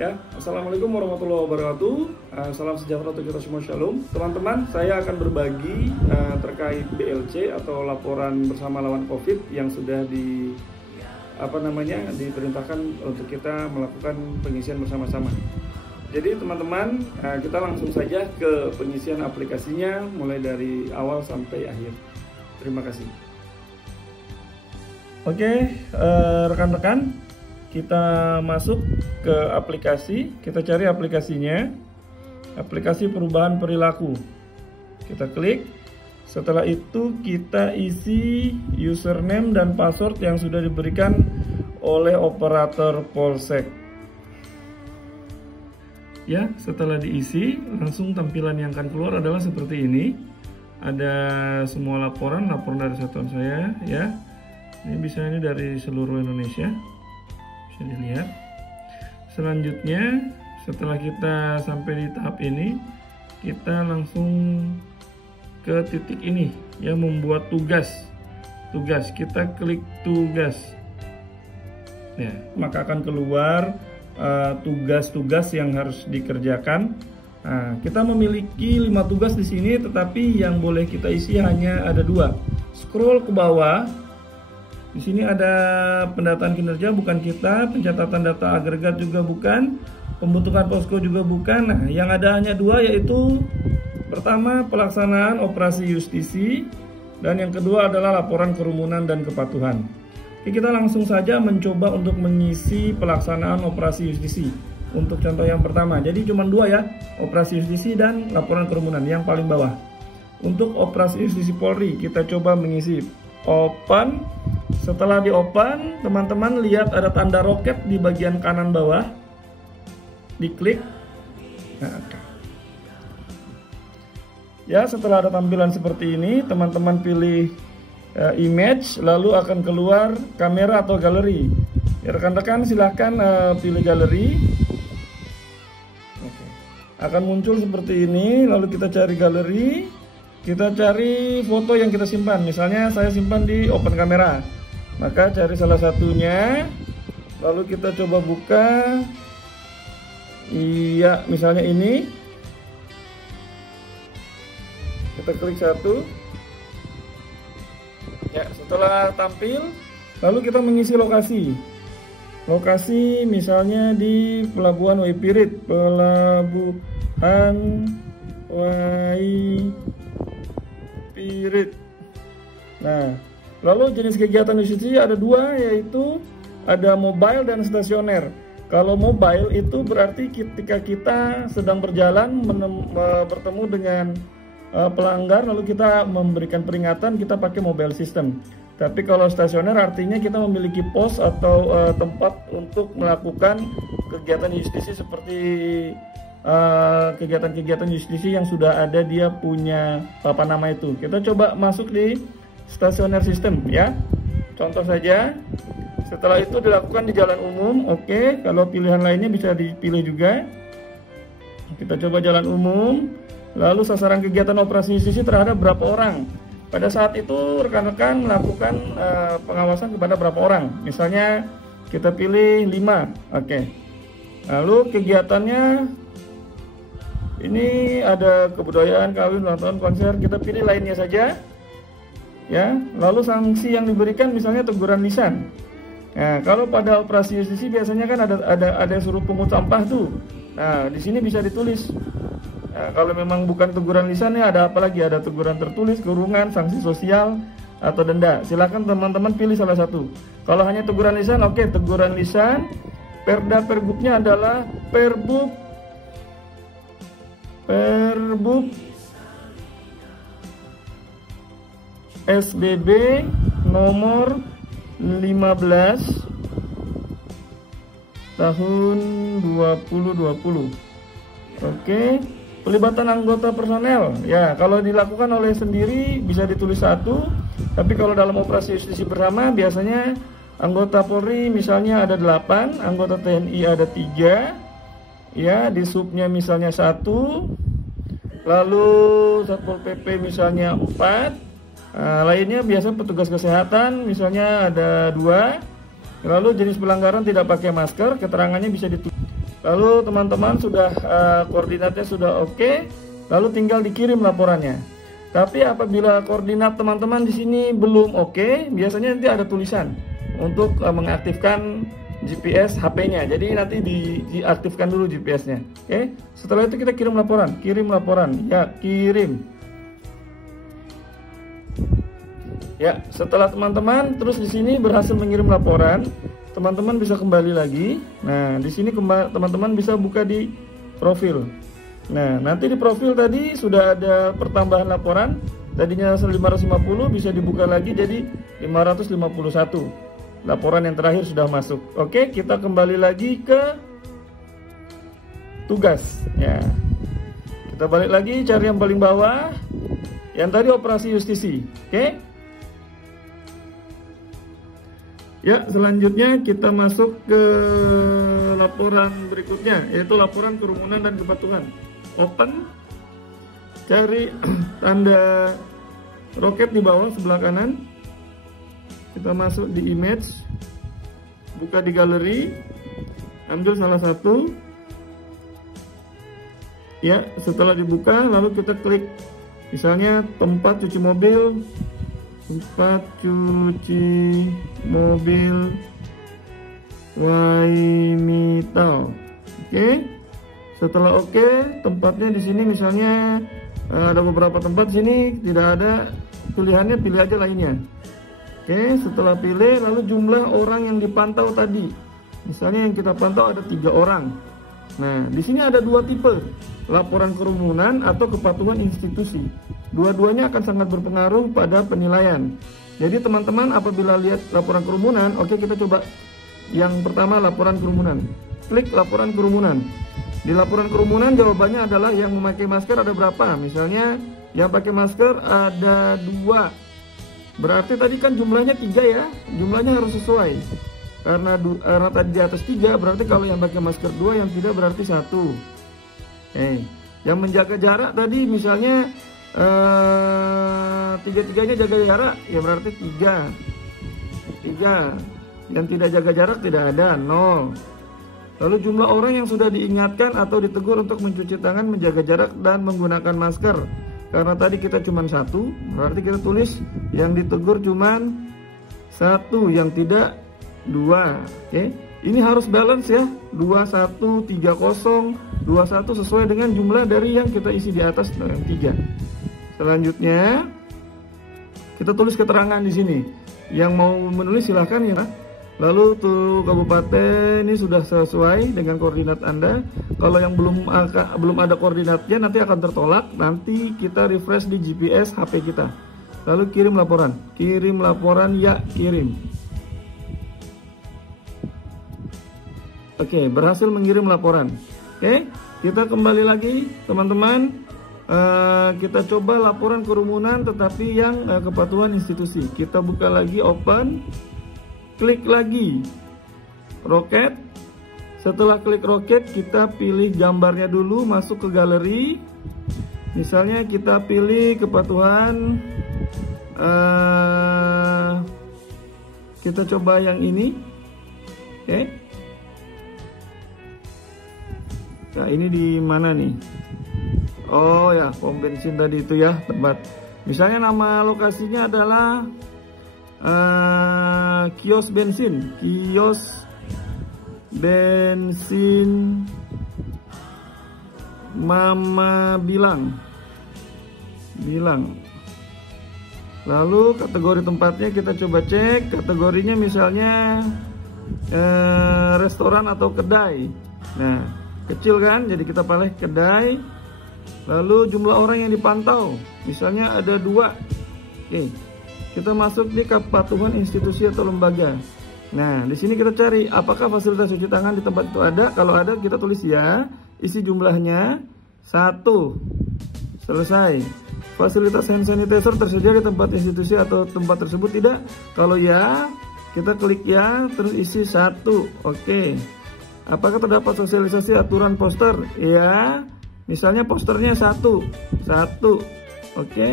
Ya, Assalamualaikum warahmatullahi wabarakatuh. Salam sejahtera untuk kita semua, shalom. Teman-teman, saya akan berbagi terkait BLC atau laporan bersama lawan COVID yang sudah diperintahkan untuk kita melakukan pengisian bersama-sama. Jadi teman-teman, kita langsung saja ke pengisian aplikasinya mulai dari awal sampai akhir. Terima kasih. Oke, rekan-rekan, kita masuk ke aplikasi, kita cari aplikasinya, aplikasi perubahan perilaku. Kita klik, setelah itu kita isi username dan password yang sudah diberikan oleh operator Polsek. Ya, setelah diisi, langsung tampilan yang akan keluar adalah seperti ini. Ada semua laporan dari satuan saya, ya. Ini dari seluruh Indonesia. Bisa dilihat. Selanjutnya, setelah kita sampai di tahap ini, kita langsung ke titik ini, ya, membuat tugas. Kita klik tugas. Ya, maka akan keluar tugas-tugas yang harus dikerjakan. Nah, kita memiliki 5 tugas di sini, tetapi yang boleh kita isi hanya ada 2. Scroll ke bawah. Di sini ada pendataan kinerja bukan kita, pencatatan data agregat juga bukan, pembentukan posko juga bukan. Nah, yang ada hanya 2, yaitu pertama pelaksanaan operasi justisi dan yang kedua adalah laporan kerumunan dan kepatuhan. Oke, kita langsung saja mencoba untuk mengisi pelaksanaan operasi justisi. Untuk contoh yang pertama, jadi cuma 2 ya, operasi justisi dan laporan kerumunan yang paling bawah. Untuk operasi justisi Polri, kita coba mengisi open. Setelah di open, teman-teman lihat ada tanda roket di bagian kanan bawah. Diklik. Nah, ya, setelah ada tampilan seperti ini, teman-teman pilih image, lalu akan keluar kamera atau galeri. Ya, rekan-rekan silahkan pilih galeri. Oke. Akan muncul seperti ini, lalu kita cari galeri. Kita cari foto yang kita simpan. Misalnya saya simpan di open kamera. Maka cari salah satunya, lalu kita coba buka. Iya, misalnya ini. Kita klik satu. Ya, setelah tampil, lalu kita mengisi lokasi. Lokasi misalnya di Pelabuhan Waipirit, Pelabuhan Waipirit. Nah, lalu jenis kegiatan justisi ada 2, yaitu ada mobile dan stasioner. Kalau mobile itu berarti ketika kita sedang berjalan bertemu dengan pelanggar, lalu kita memberikan peringatan, kita pakai mobile system. Tapi kalau stasioner artinya kita memiliki pos atau tempat untuk melakukan kegiatan justisi seperti kegiatan-kegiatan justisi yang sudah ada, dia punya papan nama itu. Kita coba masuk di stasioner sistem, ya. Contoh saja, setelah itu dilakukan di jalan umum. Oke, kalau pilihan lainnya bisa dipilih juga. Kita coba jalan umum. Lalu sasaran kegiatan operasi justisi terhadap berapa orang. Pada saat itu rekan-rekan melakukan pengawasan kepada berapa orang. Misalnya kita pilih 5. Oke. Lalu kegiatannya ini ada kebudayaan, kawin, ulang tahun, konser. Kita pilih lainnya saja. Ya, lalu sanksi yang diberikan misalnya teguran lisan. Nah, kalau pada operasi justisi biasanya kan ada suruh pungut sampah tuh. Nah, di sini bisa ditulis. Nah, kalau memang bukan teguran lisan, ya ada apa lagi? Ada teguran tertulis, kurungan, sanksi sosial, atau denda. Silakan teman-teman pilih salah satu. Kalau hanya teguran lisan, oke, teguran lisan. Perda pergubnya adalah Perbub SBB nomor 15 tahun 2020. Oke, pelibatan anggota personel. Ya, kalau dilakukan oleh sendiri bisa ditulis 1, tapi kalau dalam operasi justisi bersama biasanya anggota Polri misalnya ada 8, anggota TNI ada 3. Ya, di subnya misalnya 1, lalu Satpol PP misalnya 4, lainnya biasa petugas kesehatan misalnya ada 2, lalu jenis pelanggaran tidak pakai masker, keterangannya bisa ditulis. Lalu teman-teman sudah koordinatnya sudah oke, lalu tinggal dikirim laporannya. Tapi apabila koordinat teman-teman di sini belum oke, biasanya nanti ada tulisan untuk mengaktifkan GPS HP-nya. Jadi nanti diaktifkan dulu GPS-nya. Oke. Setelah itu kita kirim laporan, ya, kirim. Ya, setelah teman-teman terus di sini berhasil mengirim laporan, teman-teman bisa kembali lagi. Nah, di sini teman-teman bisa buka di profil. Nah, nanti di profil tadi sudah ada pertambahan laporan. Tadinya 550 bisa dibuka lagi jadi 551. Laporan yang terakhir sudah masuk. Oke, kita kembali lagi ke tugas. Ya, kita balik lagi cari yang paling bawah. Yang tadi operasi justisi. Oke. Ya, selanjutnya kita masuk ke laporan berikutnya, yaitu laporan kerumunan dan kepatuhan. Open, cari tanda roket di bawah sebelah kanan. Kita masuk di image, buka di galeri, ambil salah satu. Ya, setelah dibuka, lalu kita klik, misalnya tempat cuci mobil. Tempat cuci mobil Waimito. Oke. Setelah oke, tempatnya di sini misalnya ada beberapa tempat sini tidak ada pilihannya, pilih aja lainnya. Oke, setelah pilih lalu jumlah orang yang dipantau tadi. Misalnya yang kita pantau ada 3 orang. Nah, di sini ada 2 tipe, laporan kerumunan atau kepatuhan institusi. Dua-duanya akan sangat berpengaruh pada penilaian. Jadi teman-teman apabila lihat laporan kerumunan, oke, kita coba yang pertama laporan kerumunan. Klik laporan kerumunan. Di laporan kerumunan jawabannya adalah yang memakai masker ada berapa. Misalnya yang pakai masker ada 2. Berarti tadi kan jumlahnya 3 ya. Jumlahnya harus sesuai. Karena tadi di atas 3 berarti kalau yang pakai masker 2, yang tidak berarti 1. Yang menjaga jarak tadi misalnya 3-3-nya jaga jarak, ya berarti 3. Yang tidak jaga jarak tidak ada, 0. Lalu jumlah orang yang sudah diingatkan atau ditegur untuk mencuci tangan, menjaga jarak dan menggunakan masker. Karena tadi kita cuma 1, berarti kita tulis yang ditegur cuma 1, yang tidak 2. Oke. Ini harus balance ya, 21, 30, 21 sesuai dengan jumlah dari yang kita isi di atas yang 3. Selanjutnya kita tulis keterangan di sini. Yang mau menulis silahkan ya. Lalu tuh kabupaten ini sudah sesuai dengan koordinat Anda. Kalau yang belum ada koordinatnya nanti akan tertolak. Nanti kita refresh di GPS HP kita. Lalu kirim laporan. Kirim laporan, ya, kirim. Oke, berhasil mengirim laporan. Oke, kita kembali lagi teman-teman. Kita coba laporan kerumunan tetapi yang kepatuhan institusi. Kita buka lagi, open, klik lagi roket. Setelah klik roket kita pilih gambarnya dulu, masuk ke galeri. Misalnya kita pilih kepatuhan, kita coba yang ini. Oke. Nah, ini di mana nih? Oh ya, pom bensin tadi itu ya, tempat. Misalnya nama lokasinya adalah kios bensin Mama Bilang. Lalu kategori tempatnya kita coba cek. Kategorinya misalnya restoran atau kedai. Nah, kecil kan, jadi kita pilih kedai. Lalu jumlah orang yang dipantau misalnya ada 2. Oke, kita masuk di kepatuhan institusi atau lembaga. Nah, di sini kita cari apakah fasilitas cuci tangan di tempat itu ada. Kalau ada kita tulis ya, isi jumlahnya 1. Selesai. Fasilitas hand sanitizer tersedia di tempat institusi atau tempat tersebut tidak. Kalau ya, kita klik ya, terus isi 1. Oke. Apakah terdapat sosialisasi aturan poster? Ya. Misalnya posternya 1. Oke.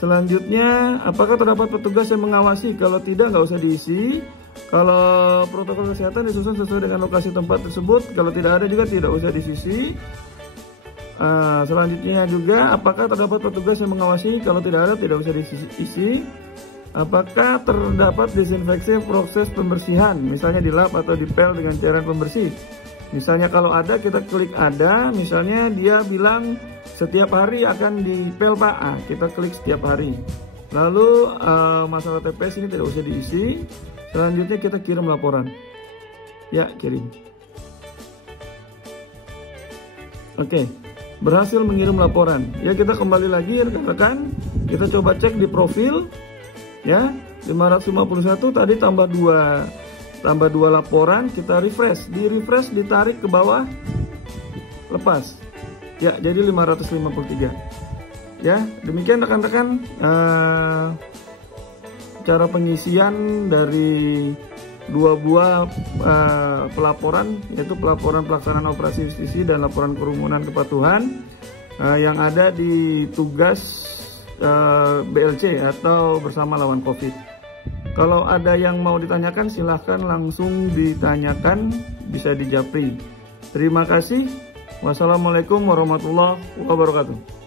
Selanjutnya, apakah terdapat petugas yang mengawasi? Kalau tidak, nggak usah diisi. Kalau protokol kesehatan disusun sesuai dengan lokasi tempat tersebut. Kalau tidak ada juga tidak usah diisi. Selanjutnya juga, apakah terdapat petugas yang mengawasi? Kalau tidak ada, tidak usah diisi. Apakah terdapat disinfeksi proses pembersihan, misalnya di lap atau di pel dengan cairan pembersih? Misalnya kalau ada, kita klik ada. Misalnya dia bilang setiap hari akan di pel Pak, kita klik setiap hari. Lalu masalah TPS ini tidak usah diisi. Selanjutnya kita kirim laporan. Ya, kirim. Oke, berhasil mengirim laporan. Ya, kita kembali lagi rekan-rekan. Kita coba cek di profil. Ya, 551 tadi tambah 2 laporan. Kita refresh. Di refresh, ditarik ke bawah, lepas. Ya, jadi 553. Ya, demikian rekan-rekan cara pengisian dari 2 buah pelaporan, yaitu pelaporan pelaksanaan operasi justisi dan laporan kerumunan kepatuhan yang ada di tugas BLC atau bersama lawan COVID. Kalau ada yang mau ditanyakan, silahkan langsung ditanyakan, bisa di Japri. Terima kasih. Wassalamualaikum warahmatullahi wabarakatuh.